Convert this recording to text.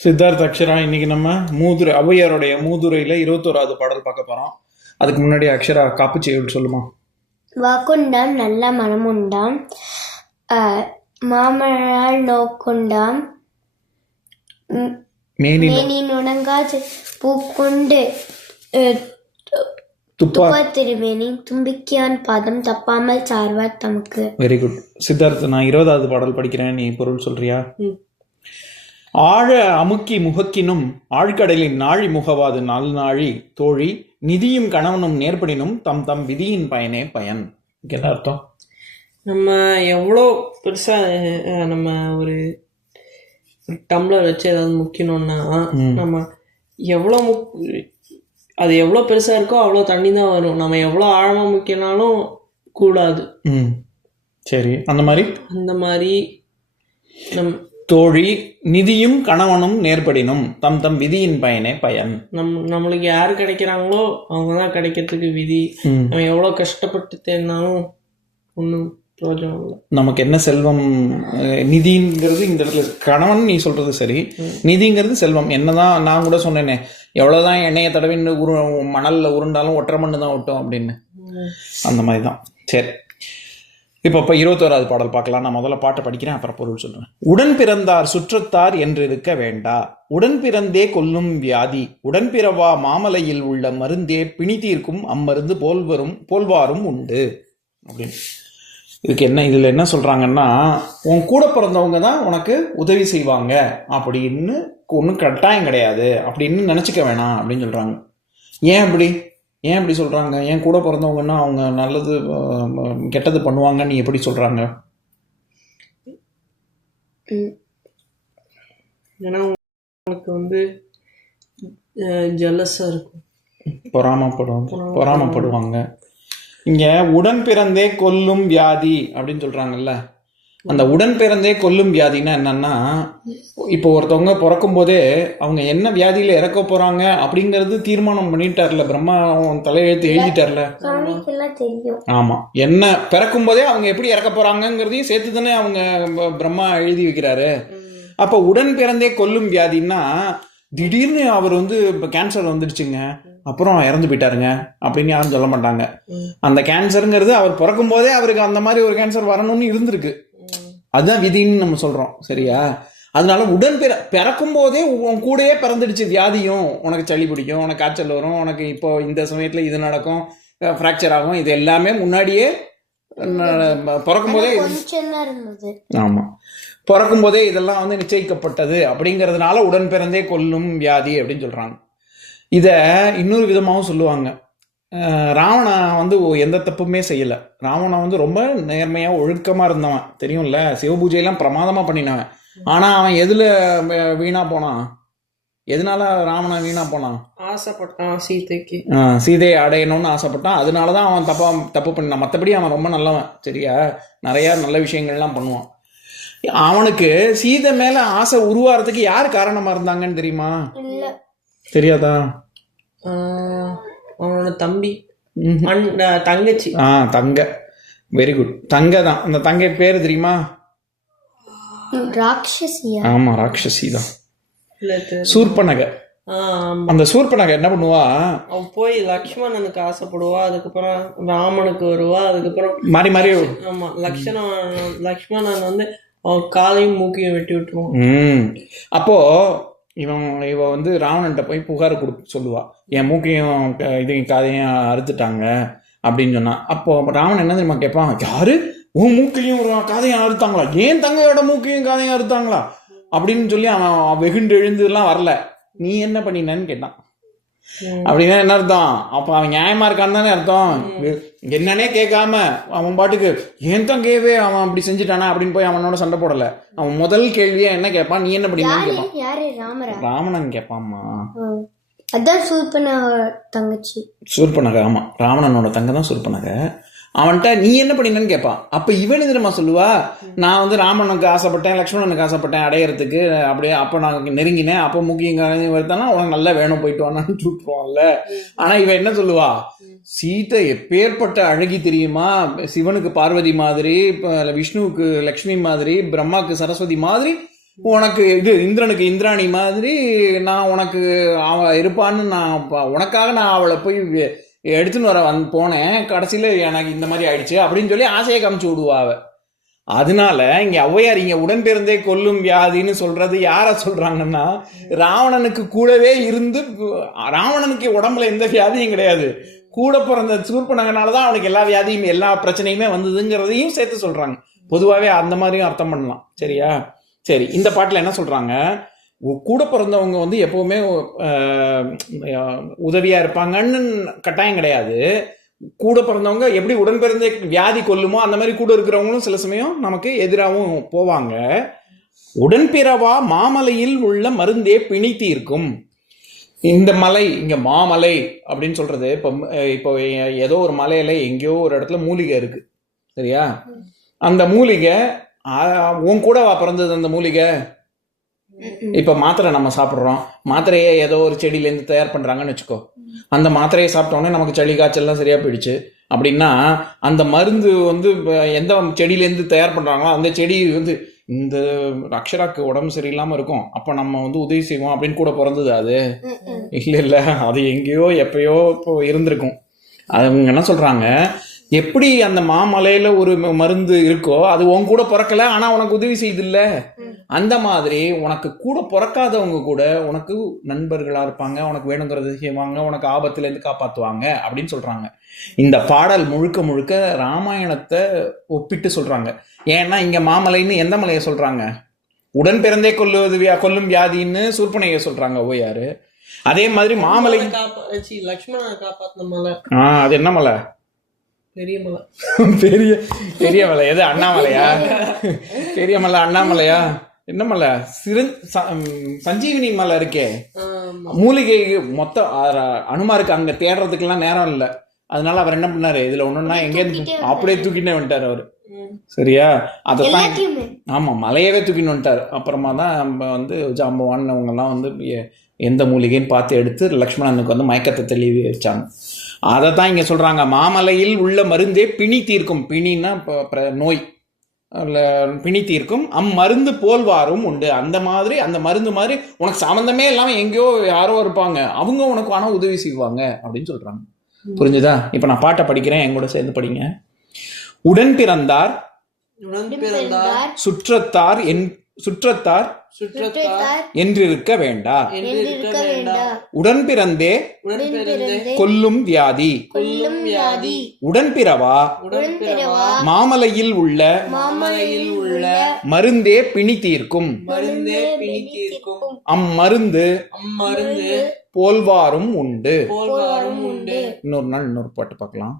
சித்தார்த் அக்ஷரா, இன்னைக்கு நம்ம மூதுரை ஔவையாருடைய மூதுரையில 21வது பாடல் பார்க்க போறோம். அதுக்கு முன்னாடி அக்ஷரா காப்பு செய்யுள் சொல்லுமா. வாக்குண்டாம் நல்ல மனமுண்டாம், மாமழால் நோக்குண்டாம், மேனி மேனி நுணங்கா பூக்கொண்டு துப்பா. துப்பா திருமேனி தும்பிக்கையான் பாதம் தப்பாமல் சார்வார் தமக்கு. Very good Siddharth. நான் 20வது பாடல் படிக்கிறேன், நீ பொருள் சொல்றியா? ஆழ அமுக்கி முகக்கினும் ஆழ்கடலின் நாழி முகவாது நாள் நாழி தோழி நிதியும் கணவனும் நேர்படினும் தம் தம் விதியின் பயனே பயன். என்ன அர்த்தம்? நம்ம எவ்வளோ பெருசாக நம்ம ஒரு டம்ளர் வச்சு ஏதாவது முக்கினோம்னா நம்ம எவ்வளோ அது எவ்வளோ பெருசாக இருக்கோ அவ்வளோ தண்ணி தான் வரும். நம்ம எவ்வளோ ஆழமாக முக்கினாலும் கூடாது. சரி, அந்த மாதிரி நம் தோழி நிதியும் கணவனும் நேர்படினும் தம் தம் விதியின் பயனே பயன். நம்மளுக்கு யார் கிடைக்கிறாங்களோ அவங்க தான் கிடைக்கிறதுக்கு விதி. நம்ம எவ்வளோ கஷ்டப்பட்டு தேடினாலும் ஒன்றும் பிரயோஜனம் இல்லை. நமக்கு என்ன செல்வம்? நிதிங்கிறது இந்த இடத்துல கணவன் நீ சொல்றது சரி, நிதிங்கிறது செல்வம். என்னதான் நான் கூட சொன்னேனே, எவ்வளவுதான் எண்ணெயை தடவின்னு மணல்ல உருண்டாலும் ஒற்றை மண்ணு தான் ஒட்டும் அப்படின்னு. அந்த மாதிரி தான். சரி, இப்போ 21வது பாடல் பார்க்கலாம். நான் முதல்ல பாட்டை படிக்கிறேன், அப்புறம் பொருள் சொல்றேன். உடன் பிறந்தார் சுற்றத்தார் என்றிருக்க வேண்டா, உடன் பிறந்தே கொல்லும் வியாதி, உடன் பிறவா மாமலையில் உள்ள மருந்தே பிணி தீர்க்கும் அம்மருந்து போல்வாரும் உண்டு அப்படின்னு. இதுக்கு என்ன, இதுல என்ன சொல்றாங்கன்னா, உன் கூட பிறந்தவங்க தான் உனக்கு உதவி செய்வாங்க அப்படின்னு ஒன்றும் கட்டாயம் கிடையாது அப்படின்னு நினைச்சுக்க வேணாம் அப்படின்னு சொல்றாங்க. ஏன் அப்படி சொல்றாங்க? ஏன் கூட பிறந்தவங்கன்னா அவங்க நல்லது கெட்டது பண்ணுவாங்கன்னு நீ எப்படி சொல்றாங்க? ஏன்னா உங்களுக்கு ஜெலஸா இருக்கும், பொறாமப்படுவாங்க. இங்க உடன் பிறந்தே கொல்லும் வியாதி அப்படின்னு சொல்றாங்கல்ல. அந்த உடன் பிறந்தே கொல்லும் வியாதின்னா என்னன்னா, இப்போ ஒருத்தவங்க பிறக்கும் போதே அவங்க என்ன வியாதியில இறக்க போறாங்க அப்படிங்கறது தீர்மானம் பண்ணிட்டார்ல, பிரம்மா தலையெழுத்து எழுதிட்டார்ல. ஆமா, என்ன பிறக்கும் போதே அவங்க எப்படி இறக்க போறாங்கிறதையும் சேர்த்து தானே அவங்க பிரம்மா எழுதி வைக்கிறாரு. அப்ப உடன் பிறந்தே கொல்லும் வியாதின்னா, திடீர்னு அவர் கேன்சர் வந்துடுச்சுங்க, அப்புறம் இறந்து போயிட்டாருங்க அப்படின்னு யாரும் சொல்ல மாட்டாங்க. அந்த கேன்சருங்கிறது அவர் பிறக்கும் போதே அவருக்கு அந்த மாதிரி ஒரு கேன்சர் வரணும்னு இருந்திருக்கு. அதுதான் விதின்னு நம்ம சொல்றோம், சரியா? அதனால உடன் பிறக்கும் போதே உன் கூடயே பிறந்துடுச்சு வியாதியும். உனக்கு சளி பிடிக்கும், உனக்கு காய்ச்சல் வரும், உனக்கு இப்போ இந்த சமயத்துல இது நடக்கும், ஃப்ராக்சர் ஆகும், இது எல்லாமே முன்னாடியே பிறக்கும் போதே. ஆமா, பிறக்கும் போதே இதெல்லாம் நிச்சயிக்கப்பட்டது அப்படிங்கிறதுனால உடன் பிறந்தே கொல்லும் வியாதி அப்படின்னு சொல்றாங்க. இத இன்னொரு விதமாகவும் சொல்லுவாங்க. ராவணன் எந்த தப்புமே செய்யலை. ராவணன் ரொம்ப நேர்மையா ஒழுக்கமா இருந்தவன், தெரியும்ல, சிவபூஜையெல்லாம் பிரமாதமா பண்ணினவன். ஆனா அவன் எதுல வீணா போனான்? எதனால ராவணன் வீணா போனான்? ஆசைப்பட்டான், சீதையை அடையணும்னு ஆசைப்பட்டான். அதனாலதான் அவன் தப்பு பண்ணான். மற்றபடி அவன் ரொம்ப நல்லவன், சரியா? நிறைய நல்ல விஷயங்கள்லாம் பண்ணுவான். அவனுக்கு சீதை மேல ஆசை உருவாறதுக்கு யார் காரணமா இருந்தாங்கன்னு தெரியுமா? தெரியாதா? அவனோட தம்பி, தங்கச்சி. தங்க. வெரி குட், தங்க தான். அந்த தங்கை பேரு தெரியுமா? ராட்சசியா? ஆமா, ராட்சசி தான், சூர்பனகை. அந்த சூர்பனகை என்ன பண்ணுவா, அவன் போய் லக்ஷ்மணனுக்கு ஆசைப்படுவா, அதுக்கப்புறம் ராமனுக்கு வருவா, அதுக்கப்புறம் மாறி மாறி. ஆமா, லக்ஷ்மணன் அவன் காலையும் மூக்கையும் வெட்டி விட்டுருவான். அப்போ இவ ராவணன்ட்ட போய் புகார் சொல்லுவா, என் மூக்கையும் இதையும் காதையும் அறுத்துட்டாங்க அப்படின்னு சொன்னா. அப்போ ராவணன் என்ன தெரியுமா கேட்பான், யாரு உன் மூக்கையும் காதையும் அறுத்தாங்களா? ஏன் தங்கையோட மூக்கையும் காதையும் அறுத்தாங்களா அப்படின்னு சொல்லி அவன் வெகுண்டு எழுந்துலாம் வரல. நீ என்ன பண்ணினன்னு கேட்டான். அப்படின்னா என்ன அர்த்தம்? அப்ப அவன் நியாயமா இருக்கான்னு தானே அர்த்தம். என்னன்னே கேட்காம அவன் பாட்டுக்கு ஏன் தங்கையவே அவன் அப்படி செஞ்சுட்டானா அப்படின்னு போய் அவனோட சண்டை போடல. அவன் முதல் கேள்வியா என்ன கேட்பான், நீ என்ன பண்ணினான்னு கேட்பான். ராவணன் கேட்பான்மா. அதான் தங்கச்சி சூர்பனகை. ஆமா, ராவணனோட தங்க தான் சூர்பனகை. அவன்கிட்ட நீ என்ன பண்ணினன்னு கேட்பான். அப்ப இவன் தெரியுமா சொல்லுவா, நான் ராமனுக்கு ஆசைப்பட்டேன், லக்ஷ்மணனுக்கு ஆசைப்பட்டேன் அடையறதுக்கு. அப்படியே அப்ப நான் நெருங்கினேன், அப்போ முக்கியம் வருத்தானா உனக்கு நல்லா வேணும், போயிட்டு வானான்னு சுட்டுருவான்ல. ஆனா இவன் என்ன சொல்லுவா, சீதை எப்பேற்பட்ட அழகி தெரியுமா, சிவனுக்கு பார்வதி மாதிரி, விஷ்ணுவுக்கு லக்ஷ்மி மாதிரி, பிரம்மாவுக்கு சரஸ்வதி மாதிரி உனக்கு இது இந்திரனுக்கு இந்திராணி மாதிரி நான் உனக்கு அவ இருப்பான்னு நான் உனக்காக நான் அவளை போய் எடுத்துன்னு வர போனேன், கடைசியில் எனக்கு இந்த மாதிரி ஆயிடுச்சு அப்படின்னு சொல்லி ஆசையை காமிச்சு விடுவா அவ. அதனால இங்க ஔவையார் இங்க உடன்பிறந்தே கொல்லும் வியாதின்னு சொல்றது யார சொல்றாங்கன்னா, ராவணனுக்கு கூடவே இருந்து, ராவணனுக்கு உடம்புல எந்த வியாதியும் கிடையாது, கூட பிறந்த சூர்பனகனாலதான் அவனுக்கு எல்லா வியாதியும் எல்லா பிரச்சனையுமே வந்ததுங்கிறதையும் சேர்த்து சொல்றாங்க. பொதுவாகவே அந்த மாதிரியும் அர்த்தம் பண்ணலாம். சரியா? சரி, இந்த பாட்டில் என்ன சொல்றாங்க, கூட பிறந்தவங்க வந்து எப்பவுமே உதவியா இருப்பாங்கன்னு கட்டாயம் கிடையாது. கூட பிறந்தவங்க எப்படி உடன்பிறந்த வியாதி கொல்லுமோ அந்த மாதிரி கூட இருக்கிறவங்களும் சில சமயம் நமக்கு எதிராகவும் போவாங்க. உடன்பிறவா மாமலையில் உள்ள மருந்தே பிணித்தி இருக்கும். இந்த மலை இங்க மாமலை அப்படின்னு சொல்றது, இப்போ ஏதோ ஒரு மலையில எங்கேயோ ஒரு இடத்துல மூலிகை இருக்கு. சரியா? அந்த மூலிகை உன் கூட பிறந்தது. அந்த மூலிகை இப்ப மாத்திரை நம்ம சாப்பிட்றோம், மாத்திரையை ஏதோ ஒரு செடியிலேருந்து தயார் பண்றாங்கன்னு வச்சுக்கோ. அந்த மாத்திரையை சாப்பிட்டோன்னே நமக்கு சளி காய்ச்சல்லாம் சரியா போயிடுச்சு அப்படின்னா, அந்த மருந்து வந்து எந்த செடியிலேருந்து தயார் பண்றாங்களோ அந்த செடி வந்து இந்த அக்ஷராக்கு உடம்பு சரியில்லாம இருக்கும், அப்ப நம்ம வந்து உதவி செய்வோம் அப்படின்னு கூட பிறந்தது அது இல்ல, அது எங்கேயோ எப்பயோ இப்போ இருந்திருக்கும். அவங்க என்ன சொல்றாங்க, எப்படி அந்த மாமலையில ஒரு மருந்து இருக்கோ அது உன் கூட பிறக்கல ஆனா உனக்கு உதவி செய்யுதில்ல, அந்த மாதிரி உனக்கு கூட பிறக்காதவங்க கூட உனக்கு நண்பர்களா இருப்பாங்க, உனக்கு வேணுங்கிறது செய்வாங்க, உனக்கு ஆபத்துல இருந்து காப்பாத்துவாங்க அப்படின்னு சொல்றாங்க. இந்த பாடல் முழுக்க முழுக்க ராமாயணத்தை ஒப்பிட்டு சொல்றாங்க. ஏன்னா இங்க மாமலைன்னு எந்த மலையை சொல்றாங்க, உடன் பிறந்தே கொல்லும் வியாதின்னு சூர்பனையை சொல்றாங்க ஔவையாரு. அதே மாதிரி மாமலை லக்ஷ்மணனை காப்பாத்தின மலை. அது என்ன மலை? பெரிய மலை. பெரிய பெரிய மலை எது? அண்ணாமலையா? பெரிய மலை அண்ணாமலையா? என்ன மலை? சஞ்சீவினி மலை இருக்கே, மூலிகை மொத்தம் அனுமாருக்கு அங்க தேடுறதுக்கெல்லாம் நேரம் இல்லை. அதனால அவர் என்ன பண்ணாரு, இதுல ஒண்ணுன்னா எங்கேயிருந்து அப்படியே தூக்கிட்டே வந்துட்டாரு அவரு. சரியா? அதைத்தான், ஆமா, மலையவே தூக்கின்னு வந்துட்டாரு. அப்புறமா தான் நம்ம வந்து ஜாம்பவான் அவங்க எல்லாம் வந்து எந்த மூலிகைன்னு பார்த்து எடுத்து லக்ஷ்மணனுக்கு வந்து மயக்கத்தை தெளிவி வச்சாங்க. அதை தான் இங்க சொல்றாங்க, மாமலையில் உள்ள மருந்தே பிணி தீர்க்கும். பிணின்னா நோய், பிணி தீர்க்கும். அம்மருந்து போல்வாரும் உண்டு. அந்த மாதிரி அந்த மருந்து மாதிரி உனக்கு சம்பந்தமே இல்லாம எங்கேயோ யாரோ இருப்பாங்க, அவங்க உனக்கு ஆனா உதவி செய்வாங்க அப்படின்னு சொல்றாங்க. புரிஞ்சுதா? இப்ப நான் பாட்டை படிக்கிறேன், என் கூட சேர்ந்து படிங்க. உடன் பிறந்தார் சுற்றத்தார் என்றிருக்க வேண்டா, உடன் பிறந்தே கொல்லும் வியாதி, உடன்பிறவா மாமலையில் உள்ள மருந்தே பிணி தீர்க்கும். அம்மருந்து போல்வாரும் உண்டு. இன்னொரு நாள் இன்னொரு பாட்டு பார்க்கலாம்.